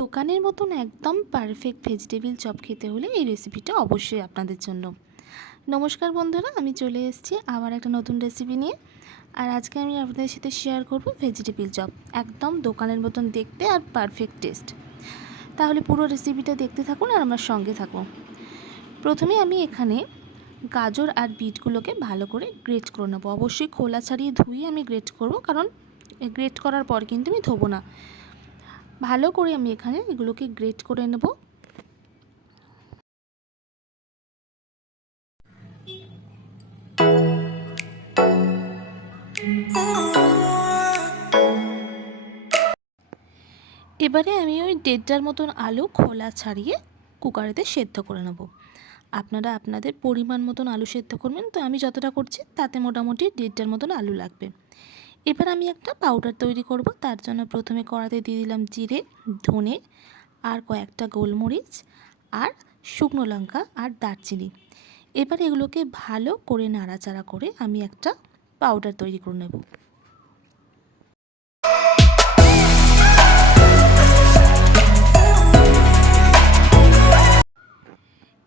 দোকানের মতন একদম পারফেক্ট ভেজিটেবিল চপ খেতে হলে এই রেসিপিটা অবশ্যই আপনাদের জন্য। নমস্কার বন্ধুরা, আমি চলে এসেছি আবার একটা নতুন রেসিপি নিয়ে। আর আজকে আমি আপনাদের সাথে শেয়ার করব ভেজিটেবিল চপ, একদম দোকানের মতন দেখতে আর পারফেক্ট টেস্ট। তাহলে পুরো রেসিপিটা দেখতে থাকুন আর আমার সঙ্গে থাকুন। প্রথমে আমি এখানে গাজর আর বিটগুলোকে ভালো করে গ্রেট করে নেবো। অবশ্যই খোলা ছাড়িয়ে ধুয়ে আমি গ্রেট করব, কারণ গ্রেট করার পর কিন্তু আমি ধোবো না। ভালো করে আমি এখানে এগুলোকে গ্রেট করে নেব। এবারে আমি ওই 1.5টার মতন আলু খোলা ছাড়িয়ে কুকারেতে সেদ্ধ করে নেব। আপনারা আপনাদের পরিমাণ মতন আলু সেদ্ধ করবেন, তো আমি যতটা করছি তাতে মোটামুটি 1.5টার মতন আলু লাগবে। এবার আমি একটা পাউডার তৈরি করব। তার জন্য প্রথমে কড়াতে দিয়ে দিলাম জিরে, ধনে আর কয়েকটা গোলমরিচ আর শুকনো লঙ্কা আর দারচিনি। এবার এগুলোকে ভালো করে নাড়াচাড়া করে আমি একটা পাউডার তৈরি করে নেব।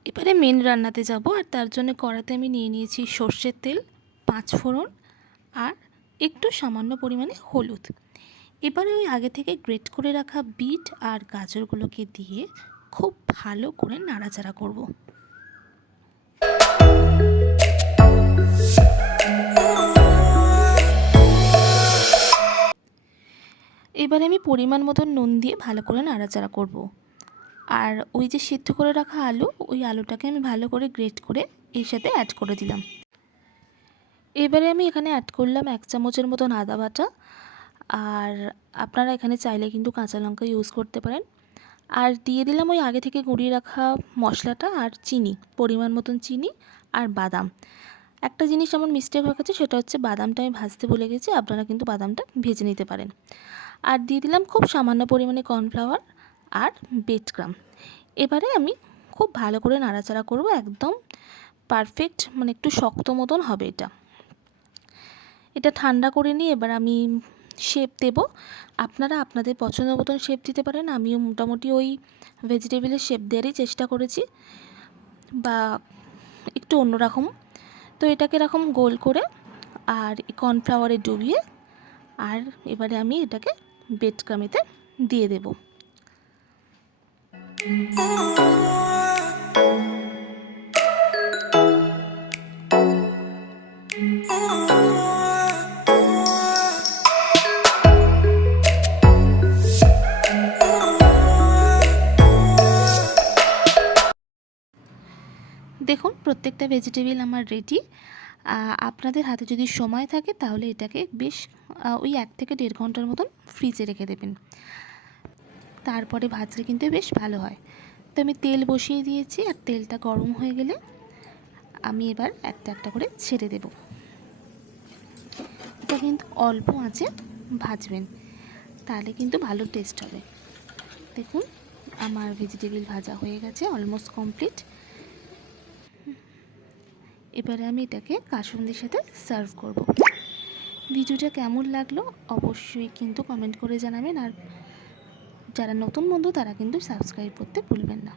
এবারে মেন রান্নাতে যাব, আর তার জন্য কড়াতে আমি নিয়ে নিয়েছি সর্ষের তেল, 5 ফোড়ন আর একটু সামান্য পরিমাণে হলুদ। এবারে ওই আগে থেকে গ্রেট করে রাখা বিট আর গাজরগুলোকে দিয়ে খুব ভালো করে নাড়াচাড়া করব। এবারে আমি পরিমাণ মতন নুন দিয়ে ভালো করে নাড়াচাড়া করব। আর ওই যে সিদ্ধ করে রাখা আলু, ওই আলুটাকে আমি ভালো করে গ্রেট করে এর সাথে অ্যাড করে দিলাম। এবারে আমি এখানে অ্যাড করলাম 1 চামচের মতন আদা বাটা, আর আপনারা এখানে চাইলে কিন্তু কাঁচা লঙ্কা ইউজ করতে পারেন। আর দিয়ে দিলাম ওই আগে থেকে গুঁড়িয়ে রাখা মশলাটা আর চিনি, পরিমাণ মতন চিনি আর বাদাম। একটা জিনিস আমার মিস্টেক হয়ে গেছে, সেটা হচ্ছে বাদামটা আমি ভাজতে ভুলে গেছি, আপনারা কিন্তু বাদামটা ভেজে নিতে পারেন। আর দিয়ে দিলাম খুব সামান্য পরিমাণে কর্নফ্লাওয়ার আর বেটগ্রাম। এবারে আমি খুব ভালো করে নাড়াচাড়া করব, একদম পারফেক্ট মানে একটু শক্ত মতন হবে এটা ঠান্ডা করে নিয়ে এবার আমি শেপ দেব। আপনারা আপনাদের পছন্দ মতন শেপ দিতে পারেন। আমিও মোটামুটি ওই ভেজিটেবিলের শেপ দেওয়ারই চেষ্টা করেছি, বা একটু অন্যরকম। তো এটাকে এরকম গোল করে আর কর্নফ্লাওয়ারে ডুবিয়ে, আর এবারে আমি এটাকে বেডক্রামেতে দিয়ে দেব। দেখুন প্রত্যেকটা ভেজিটেবিল আমার রেডি। আপনাদের হাতে যদি সময় থাকে তাহলে এটাকে বেশ ওই 1 থেকে 1.5 ঘন্টার মতন ফ্রিজে রেখে দেবেন, তারপরে ভাজলে কিন্তু বেশ ভালো হয়। তো আমি তেল বসিয়ে দিয়েছি, আর তেলটা গরম হয়ে গেলে আমি এবার একটা একটা করে ছেড়ে দেব। এটা কিন্তু অল্প আঁচে ভাজবেন, তাহলে কিন্তু ভালো টেস্ট হবে। দেখুন আমার ভেজিটেবিল ভাজা হয়ে গেছে, অলমোস্ট কমপ্লিট। এবারে আমি এটাকে কাসুন্দির সাথে সার্ভ করব। ভিডিওটা কেমন লাগলো অবশ্যই কিন্তু কমেন্ট করে জানাবেন, আর যারা নতুন বন্ধু তারা কিন্তু সাবস্ক্রাইব করতে ভুলবেন না।